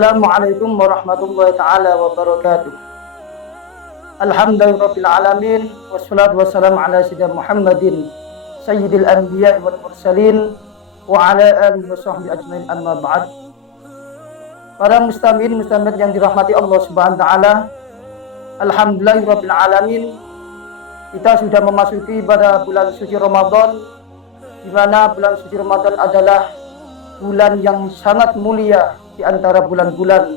Assalamualaikum warahmatullahi taala wabarakatuh. Alhamdulillahirabbil alamin wassalatu wassalamu ala sayyidina Muhammadin sayyidil anbiya'i wal mursalin wa ala alihi washabbihi ajmain, amma ba'd. Para muslimin muslimat yang dirahmati Allah Subhanahu wa taala, alhamdulillahirabbil alamin, kita sudah memasuki pada bulan suci Ramadan, di mana bulan suci Ramadan adalah bulan yang sangat mulia di antara bulan-bulan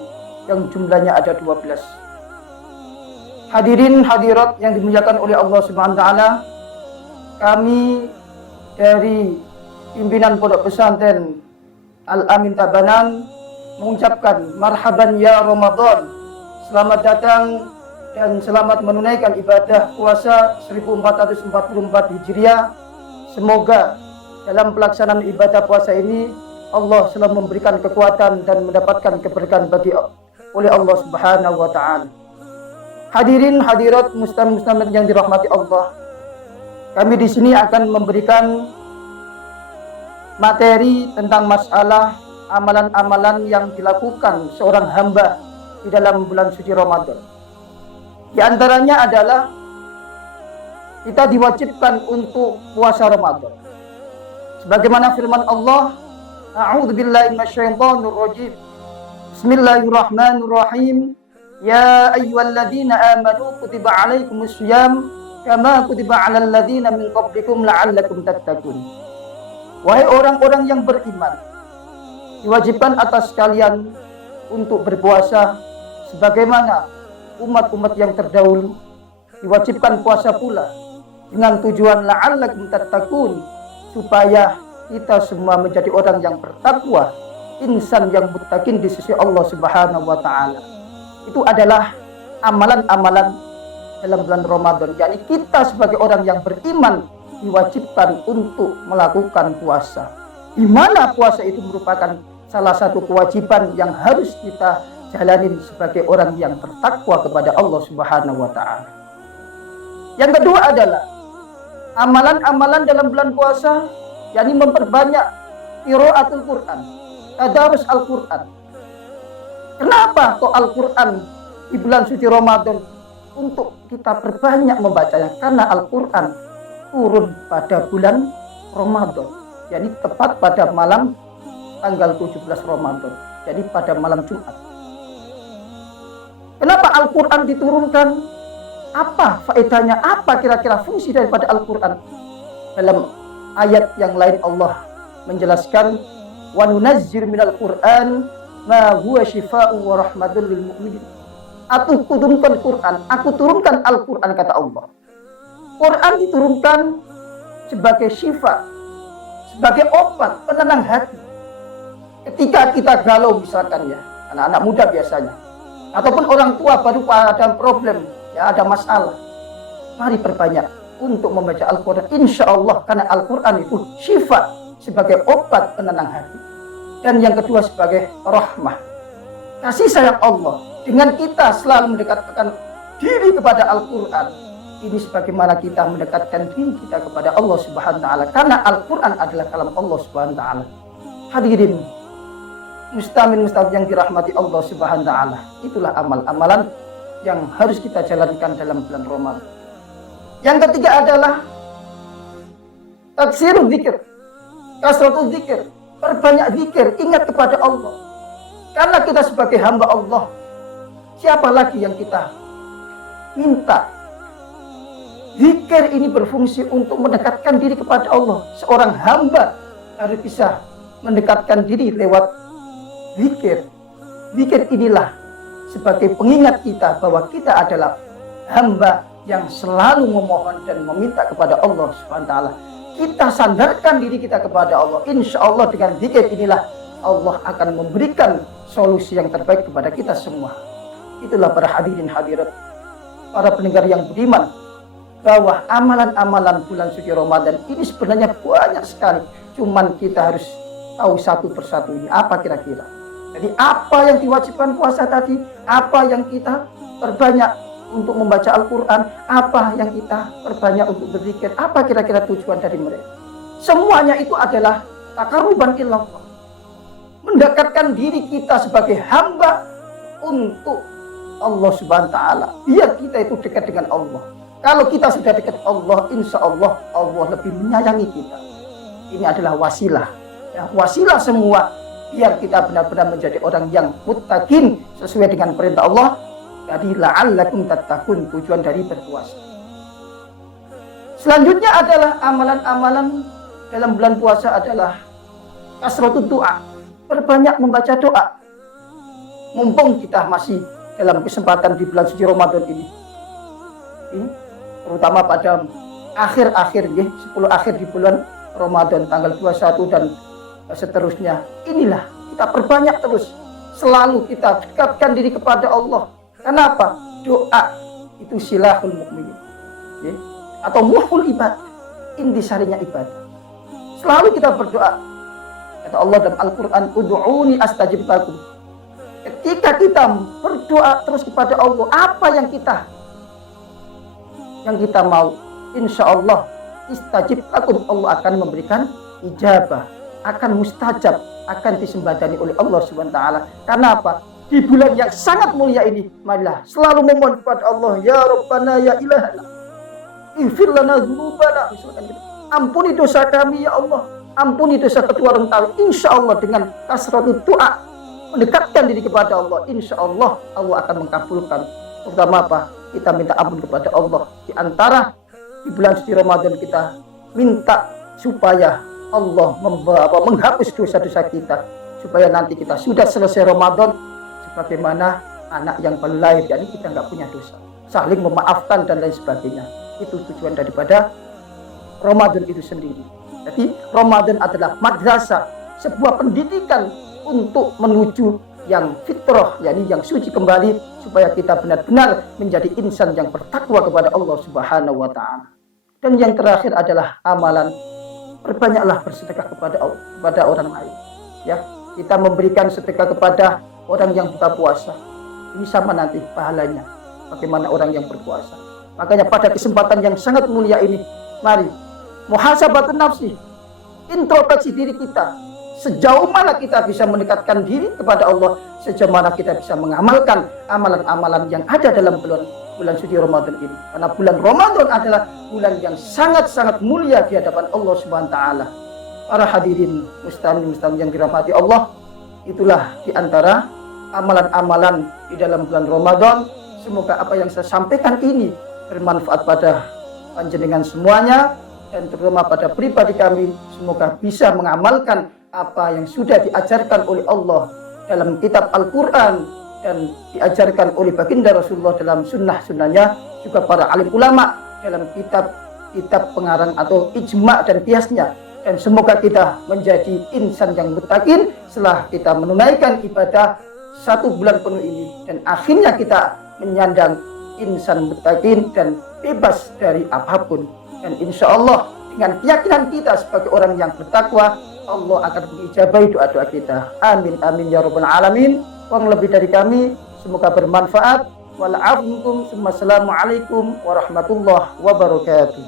yang jumlahnya ada 12. Hadirin hadirat yang dimuliakan oleh Allah Subhanahu wa taala, kami dari pimpinan Pondok Pesantren Al-Amin Tabanan mengucapkan marhaban ya Ramadan. Selamat datang dan selamat menunaikan ibadah puasa 1444 Hijriah. Semoga dalam pelaksanaan ibadah puasa ini Allah selalu memberikan kekuatan dan mendapatkan keberkahan oleh Allah Subhanahu wa taala. Hadirin hadirat muslim-muslimat yang dirahmati Allah, kami di sini akan memberikan materi tentang masalah amalan-amalan yang dilakukan seorang hamba di dalam bulan suci Ramadan. Di antaranya adalah kita diwajibkan untuk puasa Ramadan. Sebagaimana firman Allah, A'udzu billahi minasyaitonir rajim. Bismillahirrahmanirrahim. Ya ayyuhalladzina amanu kutiba 'alaikumus syiyam kama kutiba 'alal ladzina min qablikum la'allakum tattaqun. Wahai orang-orang yang beriman, diwajibkan atas kalian untuk berpuasa sebagaimana umat-umat yang terdahulu diwajibkan puasa pula, dengan tujuan la'allakum tattaqun, supaya kita semua menjadi orang yang bertakwa, insan yang muttaqin di sisi Allah Subhanahu wa taala. Itu adalah amalan-amalan dalam bulan Ramadan. Yakni kita sebagai orang yang beriman diwajibkan untuk melakukan puasa. Di mana puasa itu merupakan salah satu kewajiban yang harus kita jalanin sebagai orang yang bertakwa kepada Allah Subhanahu wa taala. Yang kedua adalah amalan-amalan dalam bulan puasa, yakni memperbanyak qiraatul Quran, tadarus Al-Quran. Kenapa kok Al-Quran di bulan suci Ramadan untuk kita perbanyak membacanya? Karena Al-Quran turun pada bulan Ramadan, yakni tepat pada malam tanggal 17 Ramadan, jadi pada malam Jumat. Kenapa Al-Quran diturunkan? Apa faedahnya? Apa kira-kira fungsi daripada Al-Quran? Dalam ayat yang lain Allah menjelaskan, wa nunazzir minal Qur'an ma huwa syifaa'un wa rahmatul lil mu'minin. Aku turunkan Quran, aku turunkan Al-Quran, kata Allah. Quran diturunkan sebagai syifa, sebagai obat penenang hati. Ketika kita galau misalkan ya, anak-anak muda biasanya, ataupun orang tua baru ada problem, ya ada masalah, mari perbanyak untuk membaca Al-Quran. Insya Allah, karena Al-Quran itu syifa, sebagai obat penenang hati. Dan yang kedua sebagai rahmah, kasih sayang Allah. Dengan kita selalu mendekatkan diri kepada Al-Quran, ini sebagaimana kita mendekatkan diri kita kepada Allah Subhanahu wa taala, karena Al-Quran adalah kalam Allah Subhanahu wa taala. Hadirin muslimin muslimat yang dirahmati Allah Subhanahu wa taala, itulah amal-amalan yang harus kita jalankan dalam bulan Ramadan. Yang ketiga adalah taksirul zikir, kasratul zikir, perbanyak zikir, ingat kepada Allah. Karena kita sebagai hamba Allah, siapa lagi yang kita minta? Zikir ini berfungsi untuk mendekatkan diri kepada Allah. Seorang hamba harus bisa mendekatkan diri lewat zikir. Zikir inilah sebagai pengingat kita bahwa kita adalah hamba yang selalu memohon dan meminta kepada Allah Subhanahu wa taala. Kita sandarkan diri kita kepada Allah. Insya Allah dengan zikir inilah Allah akan memberikan solusi yang terbaik kepada kita semua. Itulah para hadirin hadirat, para pendengar yang budiman, bahwa amalan-amalan bulan suci Ramadan ini sebenarnya banyak sekali. Cuman kita harus tahu satu persatu ini apa kira-kira. Jadi apa yang diwajibkan puasa tadi, apa yang kita perbanyak untuk membaca Al-Quran, apa yang kita perbanyak untuk berzikir, apa kira-kira tujuan dari mereka. Semuanya itu adalah taqarruban ilallah. mendekatkan diri kita sebagai hamba untuk Allah Subhanahu wa taala. Biar kita itu dekat dengan Allah. Kalau kita sudah dekat Allah, insya Allah Allah lebih menyayangi kita. Ini adalah wasilah. Ya, wasilah semua biar kita benar-benar menjadi orang yang muttaqin sesuai dengan perintah Allah. Jadi la'allakum tattaqun, tujuan dari berpuasa. Selanjutnya adalah amalan-amalan dalam bulan puasa adalah kasratut doa. Perbanyak membaca doa. Mumpung kita masih dalam kesempatan di bulan suci Ramadan ini. Terutama pada akhir-akhir 10 akhir di bulan Ramadan tanggal 21 dan seterusnya. Inilah kita perbanyak terus. Selalu kita dekatkan diri kepada Allah. Kenapa? Doa itu silahul mukminin. Atau muhul ibadah, intisarinya ibadah. Selalu kita berdoa. Kata Allah dalam Al-Quran, ud'uni astajib lakum. Ketika kita berdoa terus kepada Allah, apa yang kita mau, insya Allah istajib lakum, Allah akan memberikan ijabah, akan mustajab, akan disembadani oleh Allah Subhanahu wa taala. Karena apa? Di bulan yang sangat mulia ini, marilah selalu memohon kepada Allah, ya Rabbana ya Ilahana, ighfir lana dzunubana, ampuni dosa kami ya Allah, ampuni dosa kedua orang tua. Insya Allah dengan kasratut doa, mendekatkan diri kepada Allah, insya Allah Allah akan mengabulkan. Terutama apa? Kita minta ampun kepada Allah. Di antara di bulan suci Ramadan kita minta supaya Allah menghapus dosa-dosa kita, supaya nanti kita sudah selesai Ramadan sebagaimana anak yang baru lahir, jadi kita nggak punya dosa, saling memaafkan dan lain sebagainya. Itu tujuan daripada Ramadan itu sendiri. Jadi Ramadan adalah madrasah, sebuah pendidikan untuk menuju yang fitrah, yakni yang suci kembali, supaya kita benar-benar menjadi insan yang bertakwa kepada Allah Subhanahu wa taala. Dan yang terakhir adalah amalan, perbanyaklah bersedekah kepada orang lain. Ya, kita memberikan sedekah kepada orang yang buka puasa. Ini sama nanti pahalanya bagaimana orang yang berpuasa. Makanya pada kesempatan yang sangat mulia ini, mari muhasabatun nafsi, introspeksi diri kita. Sejauh mana kita bisa mendekatkan diri kepada Allah, sejauh mana kita bisa mengamalkan amalan-amalan yang ada dalam bulan suci Ramadan ini. Karena bulan Ramadan adalah bulan yang sangat-sangat mulia di hadapan Allah Subhanahu wa taala. Para hadirin muslimin yang dirahmati Allah, itulah di antara amalan-amalan di dalam bulan Ramadan. Semoga apa yang saya sampaikan ini bermanfaat pada panjenengan semuanya, dan terutama pada pribadi kami. Semoga bisa mengamalkan apa yang sudah diajarkan oleh Allah dalam kitab Al-Quran dan diajarkan oleh baginda Rasulullah dalam sunnah-sunnahnya, juga para alim ulama dalam kitab pengarang atau ijma' dan kiasnya. Dan semoga kita menjadi insan yang muttaqin setelah kita menunaikan ibadah 1 bulan penuh ini, dan akhirnya kita menyandang insan muttaqin dan bebas dari apapun. Dan insya Allah dengan keyakinan kita sebagai orang yang bertakwa, Allah akan mengijabahi doa-doa kita. Amin amin ya rabbal alamin. Kurang lebih dari kami, semoga bermanfaat. Wassalamualaikum warahmatullahi wabarakatuh.